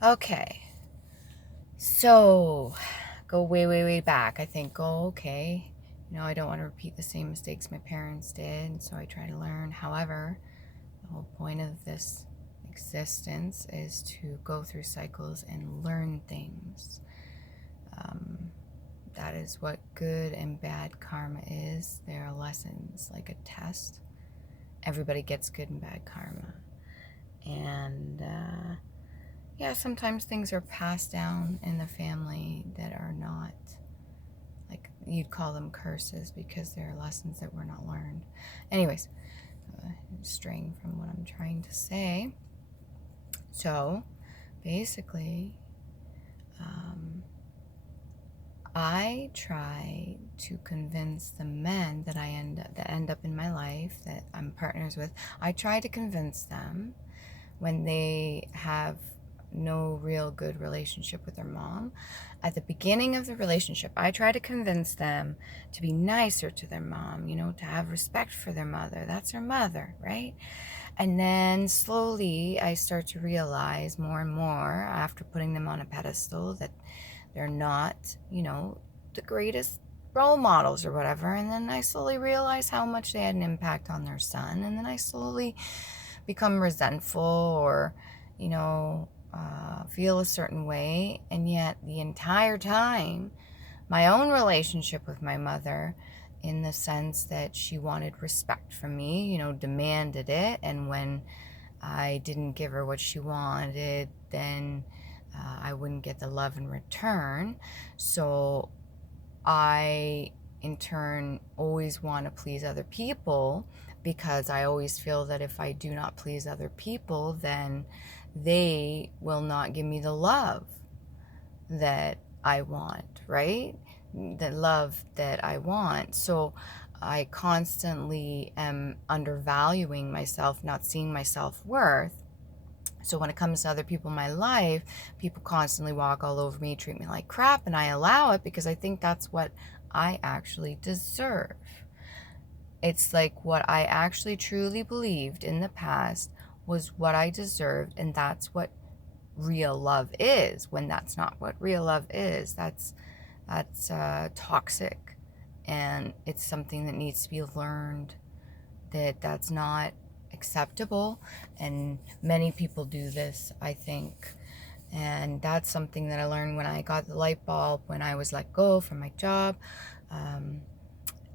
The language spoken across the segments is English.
Okay, so go way, way, way back. I think, oh, okay, I don't want to repeat the same mistakes my parents did, so I try to learn. However, the whole point of this existence is to go through cycles and learn things. That is what good and bad karma is. There are lessons, like a test. Everybody gets good and bad karma. And yeah, sometimes things are passed down in the family that are not, like, you'd call them curses because they're lessons that were not learned. Anyways, straying from what I'm trying to say. So basically, I try to convince the men that end up in my life, that I'm partners with. I try to convince them when they have no real good relationship with their mom. At the beginning of the relationship, I try to convince them to be nicer to their mom, to have respect for their mother. That's their mother, right? And then slowly I start to realize more and more, after putting them on a pedestal, that they're not, the greatest role models or whatever. And then I slowly realize how much they had an impact on their son. And then I slowly become resentful or, feel a certain way. And yet the entire time, my own relationship with my mother, in the sense that she wanted respect from me, demanded it. And when I didn't give her what she wanted, then I wouldn't get the love in return. So I, in turn, always want to please other people, because I always feel that if I do not please other people, then they will not give me the love that I want, right? The love that I want. So I constantly am undervaluing myself, not seeing my self-worth. So when it comes to other people in my life, people constantly walk all over me, treat me like crap, and I allow it because I think that's what I actually deserve. It's like what I actually truly believed in the past was what I deserved, and that's what real love is. When that's not what real love is, that's toxic, and it's something that needs to be learned, that's not acceptable. And many people do this, I think. And that's something that I learned when I got the light bulb, when I was let go from my job.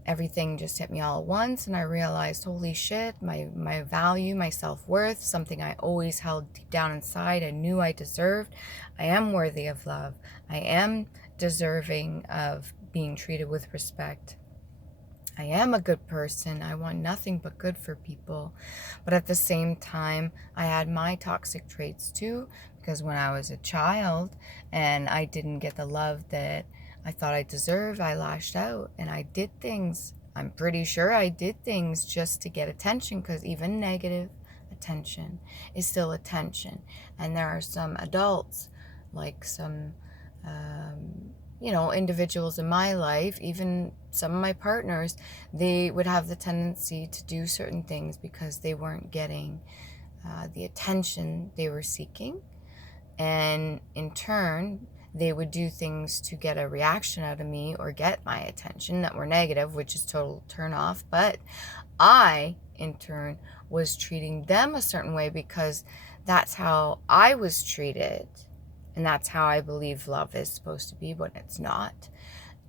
Everything just hit me all at once, and I realized, holy shit, my value, my self-worth, something I always held deep down inside, I knew I deserved. I am worthy of love. I am deserving of being treated with respect. I am a good person. I want nothing but good for people. But at the same time, I had my toxic traits too, because when I was a child and I didn't get the love that I thought I deserved, I lashed out and I did things. I'm pretty sure I did things just to get attention, because even negative attention is still attention. And there are some adults, like some individuals in my life, even some of my partners, they would have the tendency to do certain things because they weren't getting the attention they were seeking. And in turn, they would do things to get a reaction out of me or get my attention that were negative, which is total turn off. But I, in turn, was treating them a certain way because that's how I was treated. And that's how I believe love is supposed to be, but it's not.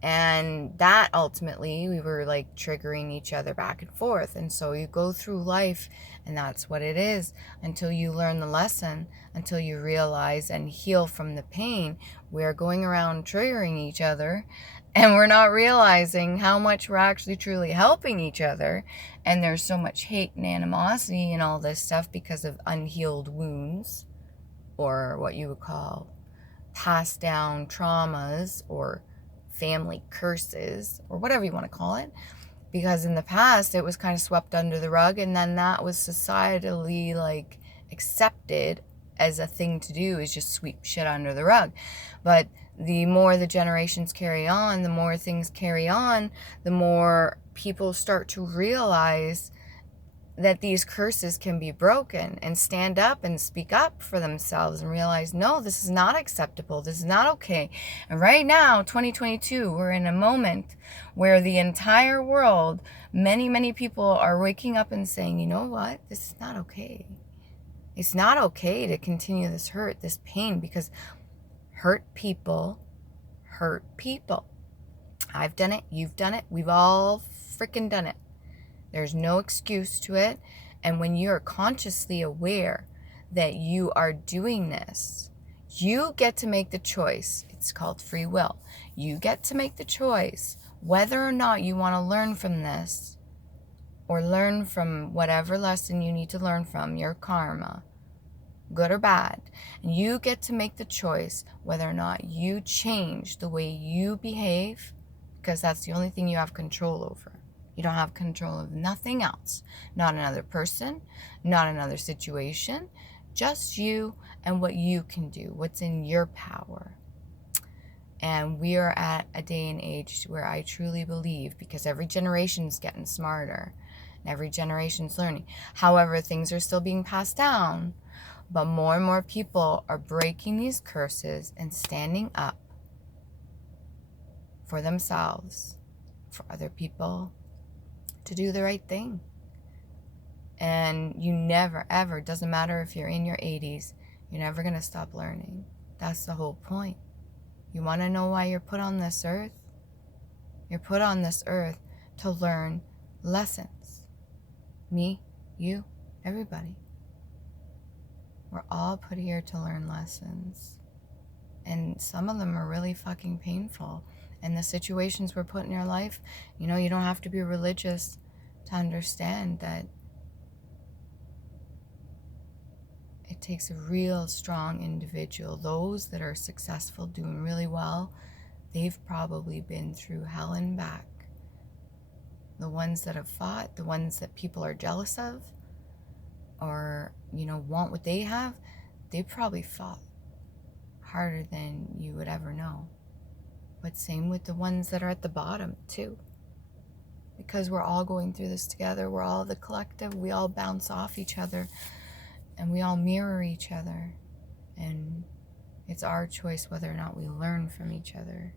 And that ultimately, we were like triggering each other back and forth. And so you go through life, and that's what it is, until you learn the lesson, until you realize and heal from the pain. We are going around triggering each other, and we're not realizing how much we're actually truly helping each other. And there's so much hate and animosity and all this stuff because of unhealed wounds, or what you would call passed down traumas, or family curses, or whatever you want to call it. Because in the past, it was kind of swept under the rug, and then that was societally like accepted as a thing to do, is just sweep shit under the rug. But the more the generations carry on, the more things carry on, the more people start to realize that these curses can be broken and stand up and speak up for themselves and realize, no, this is not acceptable. This is not okay. And right now, 2022, we're in a moment where the entire world, many, many people are waking up and saying, you know what? This is not okay. It's not okay to continue this hurt, this pain, because hurt people hurt people. I've done it. You've done it. We've all freaking done it. There's no excuse to it. And when you're consciously aware that you are doing this, you get to make the choice. It's called free will. You get to make the choice whether or not you want to learn from this or learn from whatever lesson you need to learn from, your karma, good or bad. And you get to make the choice whether or not you change the way you behave, because that's the only thing you have control over. You don't have control of nothing else. Not another person, not another situation, just you and what you can do, what's in your power. And we are at a day and age where I truly believe, because every generation's getting smarter and every generation's learning. However, things are still being passed down, but more and more people are breaking these curses and standing up for themselves, for other people, to do the right thing. And you never, ever, doesn't matter if you're in your 80s, you're never going to stop learning. That's the whole point. You want to know why you're put on this earth? You're put on this earth to learn lessons. Me, you, everybody. We're all put here to learn lessons. And some of them are really fucking painful. And the situations we're put in your life, you know, you don't have to be religious to understand that it takes a real strong individual. Those that are successful, doing really well, they've probably been through hell and back. The ones that have fought, the ones that people are jealous of, or, you know, want what they have, they probably fought harder than you would ever know. But same with the ones that are at the bottom too. Because we're all going through this together. We're all the collective. We all bounce off each other. And we all mirror each other. And it's our choice whether or not we learn from each other.